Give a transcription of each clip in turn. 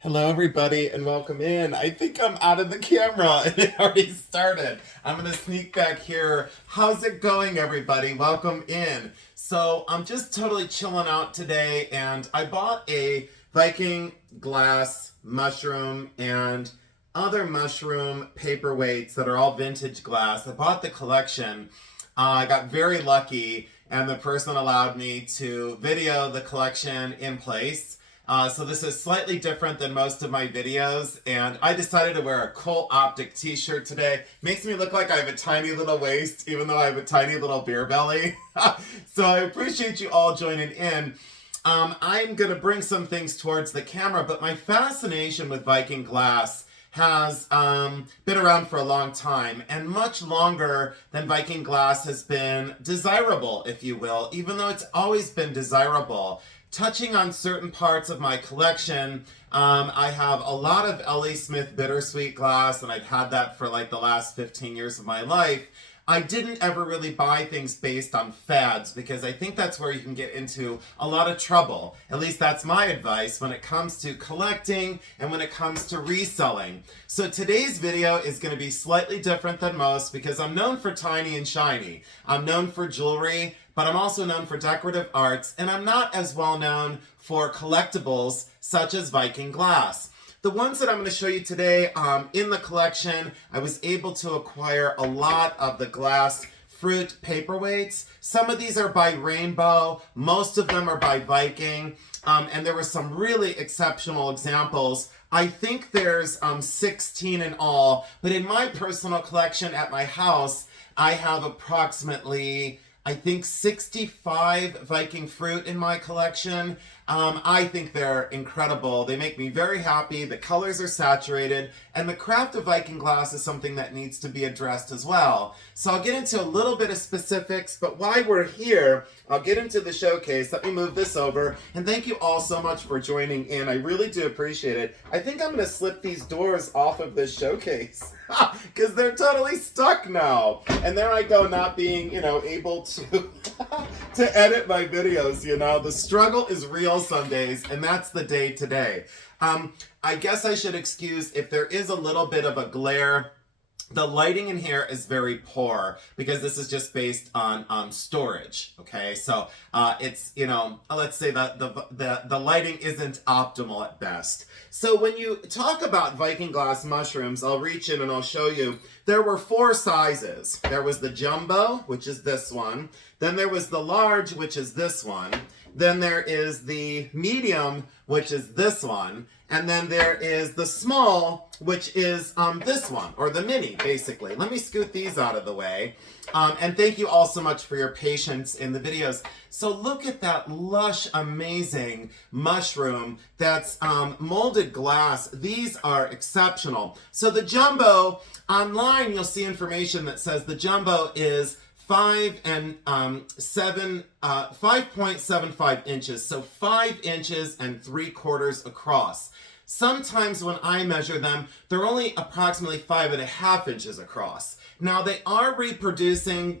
Hello, everybody, and welcome in. I think I'm out of the camera and it already started. I'm going to sneak back here. How's it going, everybody? Welcome in. So, I'm just totally chilling out today, and I bought a Viking glass mushroom and other mushroom paperweights that are all vintage glass. I bought the collection. I got very lucky, and the person allowed me to video the collection in place. So this is slightly different than most of my videos, and I decided to wear a Cobalt optic t-shirt today. Makes me look like I have a tiny little waist, even though I have a tiny little beer belly. So I appreciate you all joining in. I'm going to bring some things towards the camera, but my fascination with Viking glass has been around for a long time, and much longer than Viking glass has been desirable, if you will, even though it's always been desirable. Touching on certain parts of my collection, I have a lot of L.A. Smith bittersweet glass, and I've had that for like the last 15 years of my life. I didn't ever really buy things based on fads, because I think that's where you can get into a lot of trouble. At least that's my advice when it comes to collecting and when it comes to reselling. So today's video is going to be slightly different than most, because I'm known for tiny and shiny. I'm known for jewelry, but I'm also known for decorative arts, and I'm not as well known for collectibles such as Viking glass. The ones that I'm going to show you today in the collection, I was able to acquire a lot of the glass fruit paperweights. Some of these are by Rainbow, most of them are by Viking, and there were some really exceptional examples. I think there's 16 in all, but in my personal collection at my house, I have approximately, I think, 65 Viking fruit in my collection. I think they're incredible. They make me very happy. The colors are saturated, and the craft of Viking glass is something that needs to be addressed as well. So I'll get into a little bit of specifics, but while we're here, I'll get into the showcase. Let me move this over, and thank you all so much for joining in. I really do appreciate it. I think I'm going to slip these doors off of this showcase because they're totally stuck now. And there I go, not being, able to to edit my videos. The struggle is real some days, and that's the day today. I guess I should excuse if there is a little bit of a glare. The lighting in here is very poor because this is just based on storage. Okay, so it's, let's say that the lighting isn't optimal at best. So when you talk about Viking glass mushrooms, I'll reach in and I'll show you. There were 4 sizes. There was the jumbo, which is this one. Then there was the large, which is this one. Then there is the medium, which is this one. And then there is the small, which is this one, or the mini, basically. Let me scoot these out of the way. And thank you all so much for your patience in the videos. So look at that lush, amazing mushroom that's molded glass. These are exceptional. So the jumbo, online you'll see information that says the jumbo is 5.75 inches, so 5 inches and 3/4 across. Sometimes when I measure them, they're only approximately 5.5 inches across. Now they are reproducing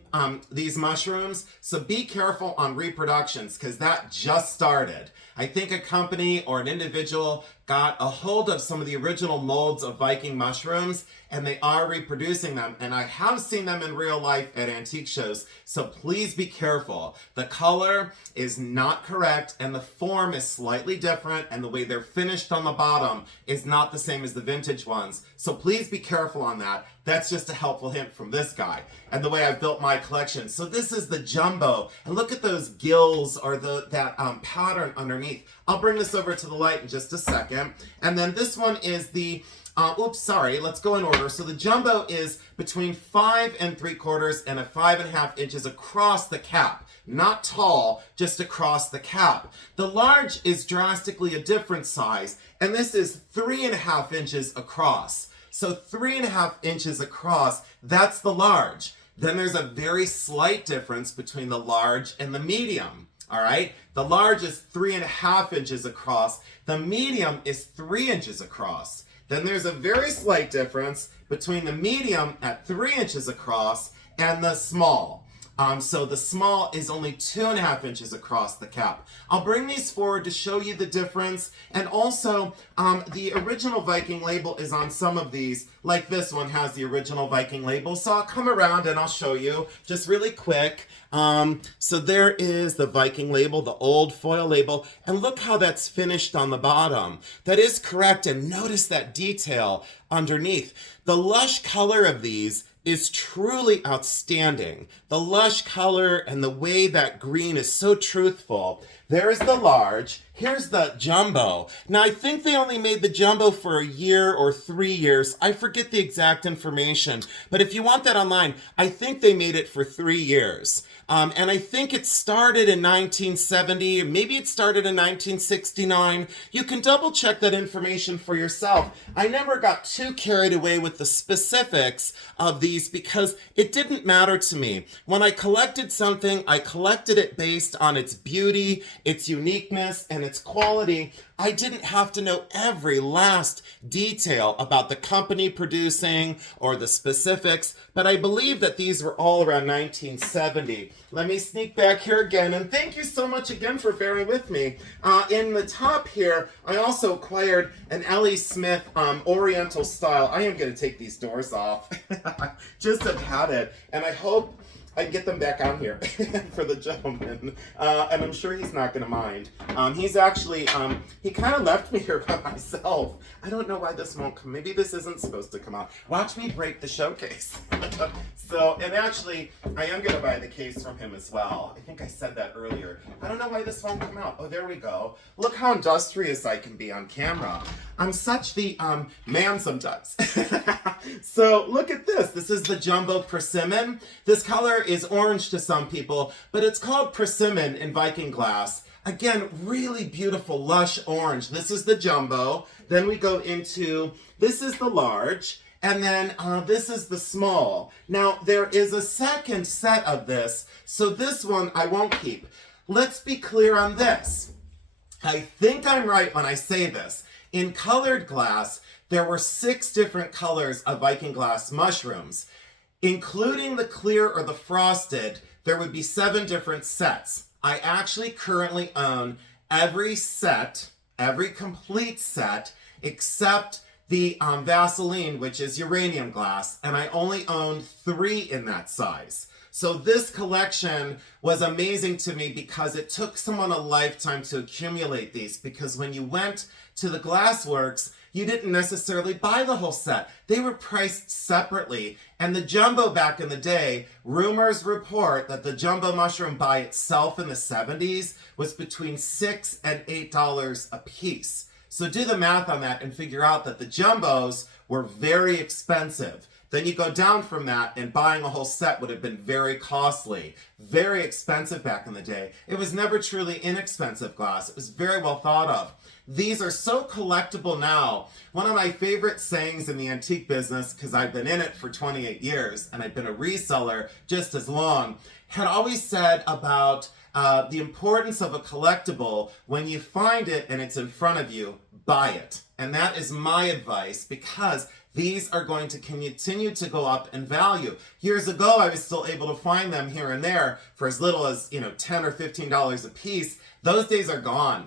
these mushrooms, so be careful on reproductions because that just started. I think a company or an individual got a hold of some of the original molds of Viking mushrooms, and they are reproducing them, and I have seen them in real life at antique shows, so please be careful. The color is not correct, and the form is slightly different, and the way they're finished on the bottom is not the same as the vintage ones, so please be careful on that. That's just a helpful hint from this guy, and the way I've built my collection. So this is the jumbo, and look at those gills or that pattern underneath. I'll bring this over to the light in just a second, and then this one is the let's go in order. So the jumbo is between 5 3/4 and 5.5 inches across the cap. Not tall, just across the cap. The large is drastically a different size, and this is 3.5 inches across. So 3.5 inches across, that's the large. Then there's a very slight difference between the large and the medium. All right, the large is 3.5 inches across. The medium is 3 inches across. Then there's a very slight difference between the medium at 3 inches across and the small. So the small is only 2.5 inches across the cap. I'll bring these forward to show you the difference. And also, the original Viking label is on some of these, like this one has the original Viking label. So I'll come around and I'll show you just really quick. So there is the Viking label, the old foil label, and look how that's finished on the bottom. That is correct, and notice that detail underneath. The lush color of these is truly outstanding. The lush color and the way that green is so truthful. There is the large. Here's the jumbo. Now, I think they only made the jumbo for a year or 3 years. I forget the exact information, but if you want that online, I think they made it for 3 years. And I think it started in 1970, maybe it started in 1969. You can double check that information for yourself. I never got too carried away with the specifics of these because it didn't matter to me. When I collected something, I collected it based on its beauty, its uniqueness, and its quality. I didn't have to know every last detail about the company producing or the specifics, but I believe that these were all around 1970. Let me sneak back here again, and thank you so much again for bearing with me. In the top here, I also acquired an L.E. Smith Oriental style. I am going to take these doors off. Just have had it, and I hope I can get them back on here for the gentleman, and I'm sure he's not going to mind. He's actually, he kind of left me here by myself. I don't know why this won't come. Maybe this isn't supposed to come out. Watch me break the showcase. So, and actually, I am going to buy the case from him as well. I think I said that earlier. I don't know why this won't come out. Oh, there we go. Look how industrious I can be on camera. I'm such the man sometimes. So look at this. This is the Jumbo Persimmon. This color is orange to some people, but it's called Persimmon in Viking glass. Again, really beautiful, lush orange. This is the Jumbo. Then we go into, this is the large. And then this is the small. Now, there is a second set of this, so this one I won't keep. Let's be clear on this. I think I'm right when I say this. In colored glass, there were 6 different colors of Viking glass mushrooms. Including the clear or the frosted, there would be 7 different sets. I actually currently own every set, every complete set, except the Vaseline, which is uranium glass, and I only own 3 in that size. So this collection was amazing to me because it took someone a lifetime to accumulate these, because when you went to the glassworks, you didn't necessarily buy the whole set. They were priced separately. And the jumbo back in the day, rumors report that the jumbo mushroom by itself in the 70s was between $6 and $8 a piece. So do the math on that and figure out that the jumbos were very expensive. Then you go down from that, and buying a whole set would have been very costly, very expensive back in the day. It was never truly inexpensive glass. It was very well thought of. These are so collectible now. One of my favorite sayings in the antique business, because I've been in it for 28 years and I've been a reseller just as long, had always said about the importance of a collectible. When you find it and it's in front of you, buy it. And that is my advice, because these are going to continue to go up in value. Years ago, I was still able to find them here and there for as little as, $10 or $15 a piece. Those days are gone.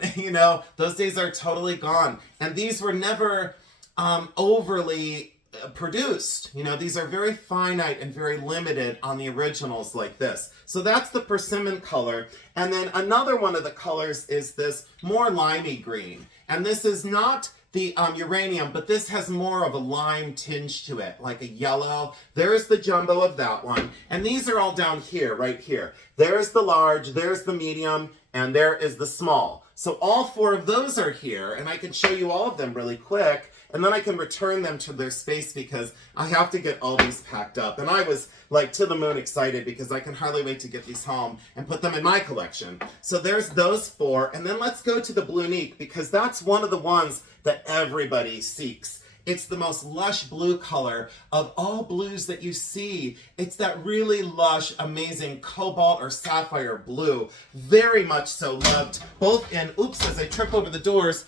Those days are totally gone. And these were never overly produced. These are very finite and very limited on the originals like this. So that's the persimmon color. And then another one of the colors is this more limey green. And this is not the uranium, but this has more of a lime tinge to it, like a yellow. There's the jumbo of that one. And these are all down here, right here. There's the large, there's the medium, and there is the small. So all 4 of those are here, and I can show you all of them really quick, and then I can return them to their space because I have to get all these packed up. And I was like to the moon excited because I can hardly wait to get these home and put them in my collection. So there's those 4, and then let's go to the Blue Neek, because that's one of the ones that everybody seeks. It's the most lush blue color of all blues that you see. It's that really lush, amazing cobalt or sapphire blue. Very much so loved, both in, oops, as I trip over the doors,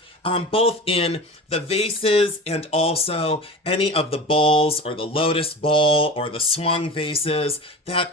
both in the vases and also any of the bowls or the lotus bowl or the swung vases that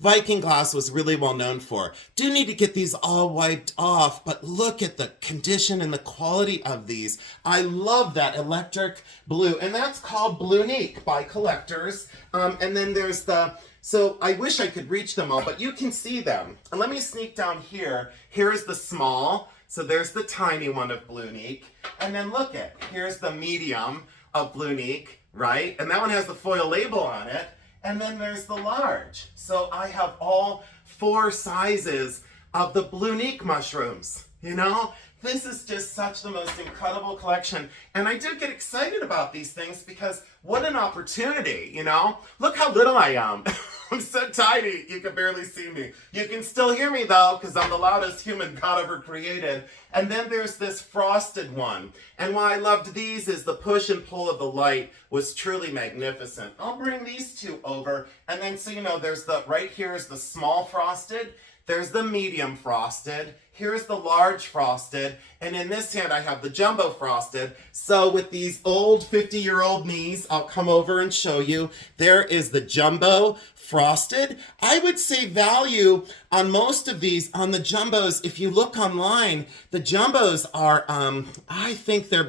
Viking glass was really well known for. Do need to get these all wiped off, but look at the condition and the quality of these. I love that electric blue, and that's called Blunique by collectors. And then there's the, so I wish I could reach them all, but you can see them. And let me sneak down here. Here's the small. So there's the tiny one of Blunique. And then look at, here's the medium of Blunique, right? And that one has the foil label on it. And then there's the large. So I have all 4 sizes of the Blunique mushrooms, you know? This is just such the most incredible collection. And I do get excited about these things because what an opportunity, you know? Look how little I am. I'm so tiny, you can barely see me. You can still hear me though, because I'm the loudest human God ever created. And then there's this frosted one. And why I loved these is the push and pull of the light was truly magnificent. I'll bring these 2 over. And then, so you know, there's the, right here is the small frosted. There's the medium frosted. Here's the large frosted. And in this hand, I have the jumbo frosted. So with these old 50-year-old knees, I'll come over and show you. There is the jumbo frosted. I would say value on most of these, on the jumbos, if you look online, the jumbos are, I think they're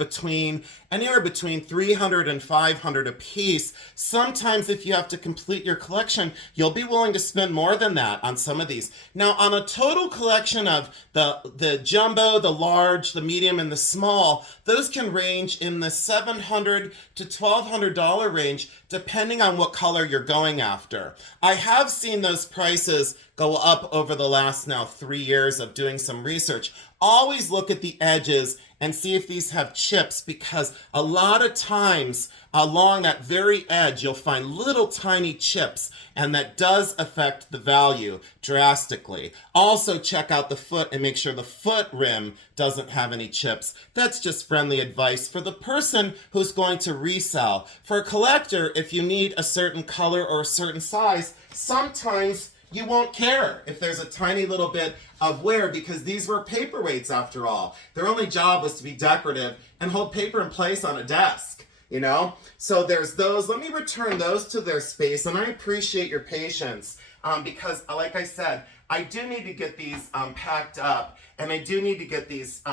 anywhere between 300 and 500 a piece. Sometimes if you have to complete your collection, you'll be willing to spend more than that on some of these. Now, on a total collection of the jumbo, the large, the medium, and the small, those can range in the $700 to $1,200 range, depending on what color you're going after. I have seen those prices go up over the last now 3 years of doing some research. Always look at the edges and see if these have chips, because a lot of times along that very edge you'll find little tiny chips, and that does affect the value drastically. Also check out the foot and make sure the foot rim doesn't have any chips. That's just friendly advice for the person who's going to resell. For a collector, if you need a certain color or a certain size, sometimes you won't care if there's a tiny little bit of wear, because these were paperweights after all. Their only job was to be decorative and hold paper in place on a desk, you know? So there's those. Let me return those to their space, and I appreciate your patience because, like I said, I do need to get these packed up, and I do need to get these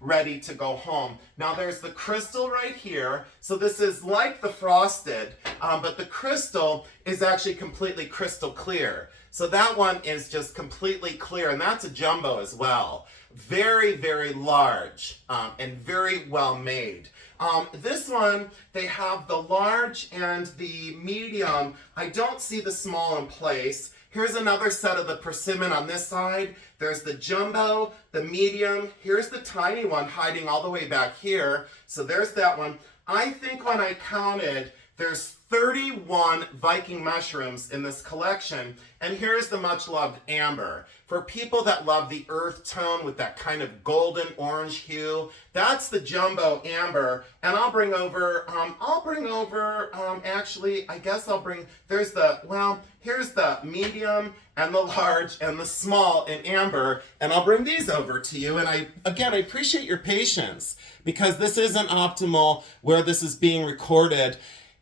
ready to go home. Now there's the crystal right here. So this is like the frosted, but the crystal is actually completely crystal clear. So that one is just completely clear, and that's a jumbo as well. Very, very large and very well made. This one, they have the large and the medium. I don't see the small in place. Here's another set of the persimmon on this side. There's the jumbo, the medium. Here's the tiny one hiding all the way back here. So there's that one. I think when I counted, there's 31 Viking mushrooms in this collection. And here's the much loved amber. For people that love the earth tone with that kind of golden orange hue, that's the jumbo amber. And I'll bring over, actually, I guess I'll bring, there's the, well, here's the medium and the large and the small in amber. And I'll bring these over to you. And I appreciate your patience, because this isn't optimal where this is being recorded.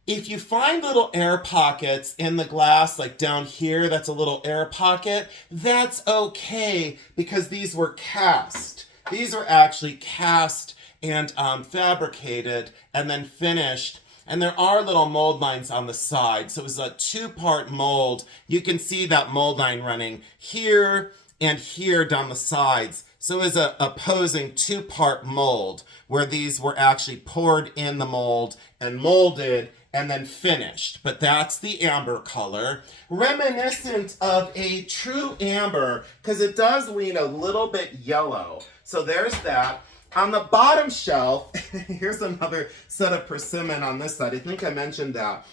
If you find little air pockets in the glass, like down here, that's a little air pocket, that's okay, because these were cast. These are actually cast and fabricated and then finished. And there are little mold lines on the side. So it was a 2-part mold. You can see that mold line running here and here down the sides. So it was a opposing 2-part mold where these were actually poured in the mold and molded and then finished. But that's the amber color, reminiscent of a true amber, because it does lean a little bit yellow. So there's that. On the bottom shelf, here's another set of persimmon on this side. I think I mentioned that.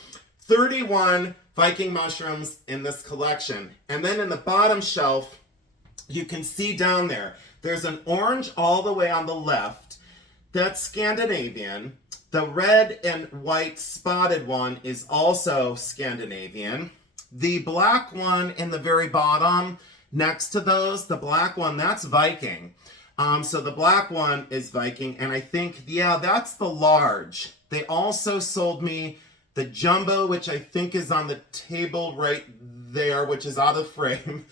31 Viking mushrooms in this collection. And then in the bottom shelf, you can see down there, there's an orange all the way on the left. That's Scandinavian. The red and white spotted one is also Scandinavian. The black one in the very bottom, next to those, the black one, that's Viking. So the black one is Viking, and I think, yeah, that's the large. They also sold me the jumbo, which I think is on the table right there, which is out of frame,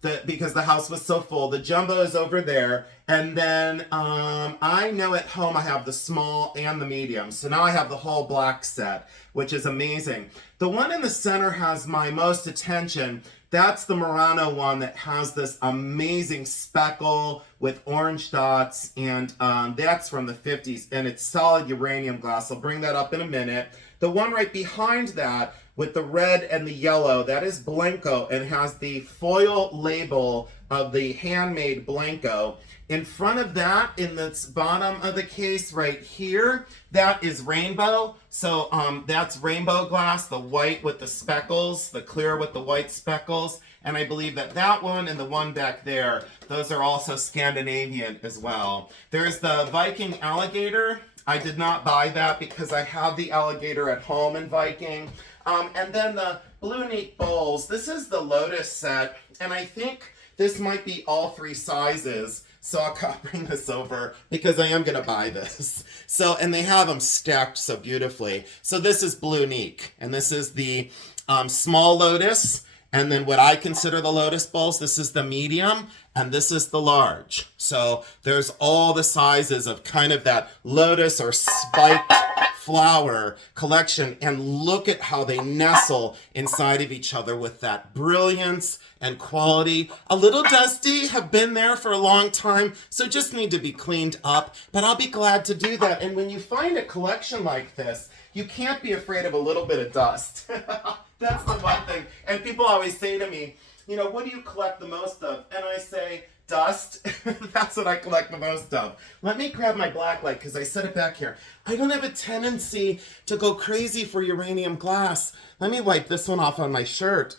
because the house was so full. The jumbo is over there, and then I know at home I have the small and the medium, so now I have the whole black set, which is amazing. The one in the center has my most attention. That's the Murano one that has this amazing speckle with orange dots, and that's from the 50s, and it's solid uranium glass. I'll bring that up in a minute. The one right behind that with the red and the yellow, that is Blanco, and has the foil label of the handmade Blanco. In front of that, in the bottom of the case right here, that is rainbow. So that's rainbow glass, the white with the speckles, the clear with the white speckles. And I believe that that one and the one back there, those are also Scandinavian as well. There's the Viking alligator. I did not buy that because I have the alligator at home in Viking. And then the Blue Neat bowls. This is the Lotus set, and I think this might be all 3 sizes. So I'll bring this over because I am going to buy this. So, and they have them stacked so beautifully. So this is Blue Neat, and this is the small Lotus. And then what I consider the Lotus bowls, this is the medium, and this is the large. So there's all the sizes of kind of that lotus or spiked flower collection, and look at how they nestle inside of each other with that brilliance and quality. A little dusty, have been there for a long time, so just need to be cleaned up, but I'll be glad to do that. And when you find a collection like this, you can't be afraid of a little bit of dust. That's the one thing. And people always say to me, you know, what do you collect the most of? And I say, dust. That's what I collect the most of. Let me grab my black light because I set it back here. I don't have a tendency to go crazy for uranium glass. Let me wipe this one off on my shirt.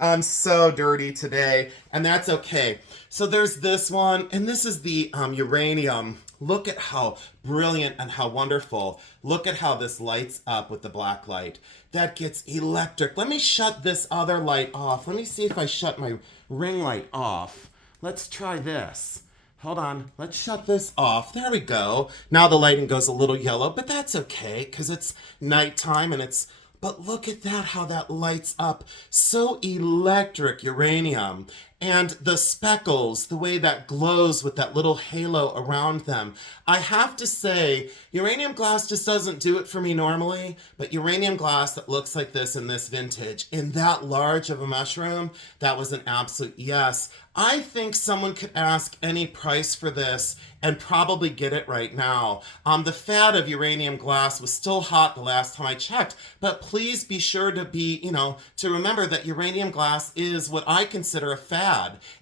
I'm so dirty today, and that's okay. So there's this one, and this is the uranium. Look at how brilliant and how wonderful. Look at how this lights up with the black light. That gets electric. Let me shut this other light off. Let me see if I shut my ring light off. Let's try this. Hold on. Let's shut this off. There we go. Now the lighting goes a little yellow, but that's okay because it's nighttime and it's... But look at that, how that lights up. So electric uranium. And the speckles, the way that glows with that little halo around them. I have to say, uranium glass just doesn't do it for me normally, but uranium glass that looks like this in this vintage, in that large of a mushroom, that was an absolute yes. I think someone could ask any price for this and probably get it right now. The fad of uranium glass was still hot the last time I checked, but please be sure to to remember that uranium glass is what I consider a fad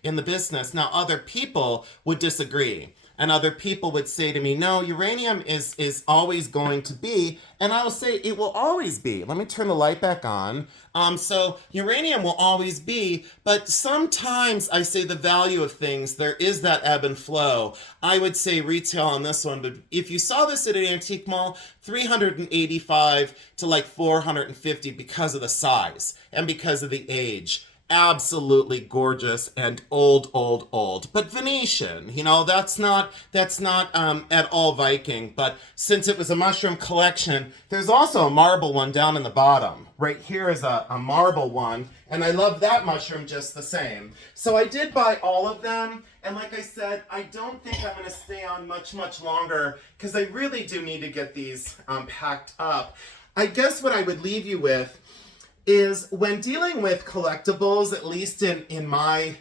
in the business. Now, other people would disagree. And other people would say to me, no, uranium is always going to be, and I will say it will always be. Let me turn the light back on. So uranium will always be, but sometimes I say the value of things, there is that ebb and flow. I would say retail on this one, but if you saw this at an antique mall, $385 to like $450 because of the size and because of the age. Absolutely gorgeous and old, but Venetian. You know, that's not at all Viking. But since it was a mushroom collection, there's also a marble one down in the bottom. Right here is a marble one, and I love that mushroom just the same. So I did buy all of them, and like I said, I don't think I'm going to stay on much longer because I really do need to get these packed up. I guess what I would leave you with is when dealing with collectibles, at least in my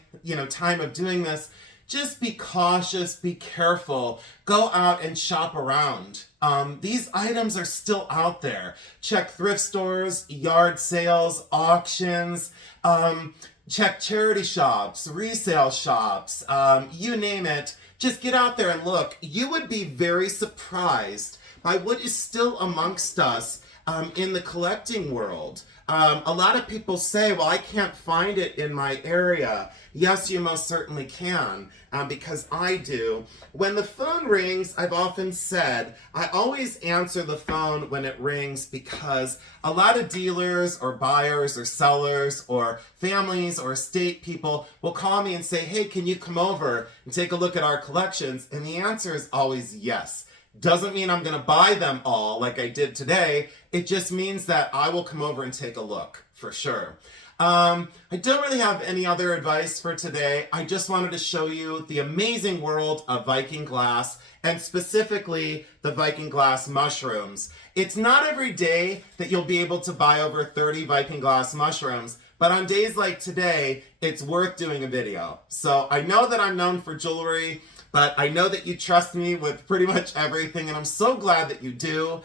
time of doing this, just be cautious, be careful, go out and shop around. These items are still out there. Check thrift stores, yard sales, auctions, check charity shops, resale shops, you name it. Just get out there and look. You would be very surprised by what is still amongst us in the collecting world. A lot of people say, well, I can't find it in my area. Yes, you most certainly can, because I do. When the phone rings, I've often said, I always answer the phone when it rings because a lot of dealers or buyers or sellers or families or estate people will call me and say, hey, can you come over and take a look at our collections? And the answer is always yes. Doesn't mean I'm going to buy them all like I did today. It just means that I will come over and take a look, for sure. I don't really have any other advice for today. I just wanted to show you the amazing world of Viking glass, and specifically the Viking glass mushrooms. It's not every day that you'll be able to buy over 30 Viking glass mushrooms, but on days like today, it's worth doing a video. So I know that I'm known for jewelry, but I know that you trust me with pretty much everything, and I'm so glad that you do.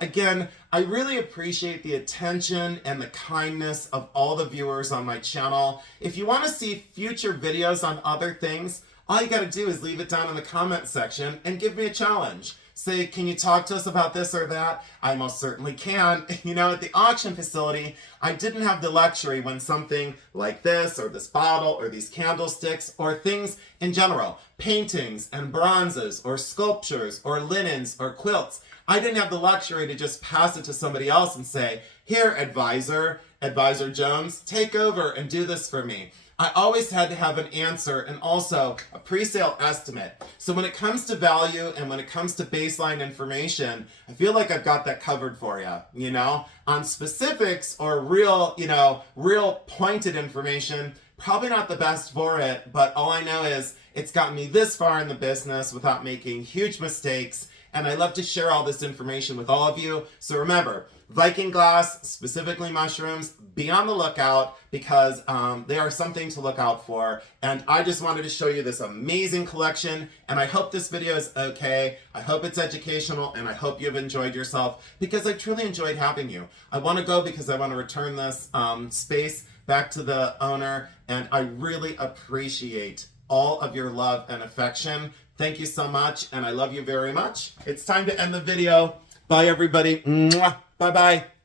Again, I really appreciate the attention and the kindness of all the viewers on my channel. If you want to see future videos on other things, all you got to do is leave it down in the comment section and give me a challenge. Say, can you talk to us about this or that? I most certainly can. You know, at the auction facility, I didn't have the luxury when something like this or this bottle or these candlesticks or things in general, paintings and bronzes or sculptures or linens or quilts, I didn't have the luxury to just pass it to somebody else and say, here, Advisor Jones, take over and do this for me. I always had to have an answer and also a pre-sale estimate. So when it comes to value and when it comes to baseline information, I feel like I've got that covered for you, you know? On specifics or real pointed information, probably not the best for it, but all I know is it's gotten me this far in the business without making huge mistakes, and I love to share all this information with all of you. So remember, Viking glass, specifically mushrooms, be on the lookout because they are something to look out for. And I just wanted to show you this amazing collection, and I hope this video is okay. I hope it's educational, and I hope you've enjoyed yourself because I truly enjoyed having you. I want to go because I want to return this space back to the owner, and I really appreciate all of your love and affection. Thank you so much, and I love you very much. It's time to end the video. Bye, everybody. Mwah. Bye-bye.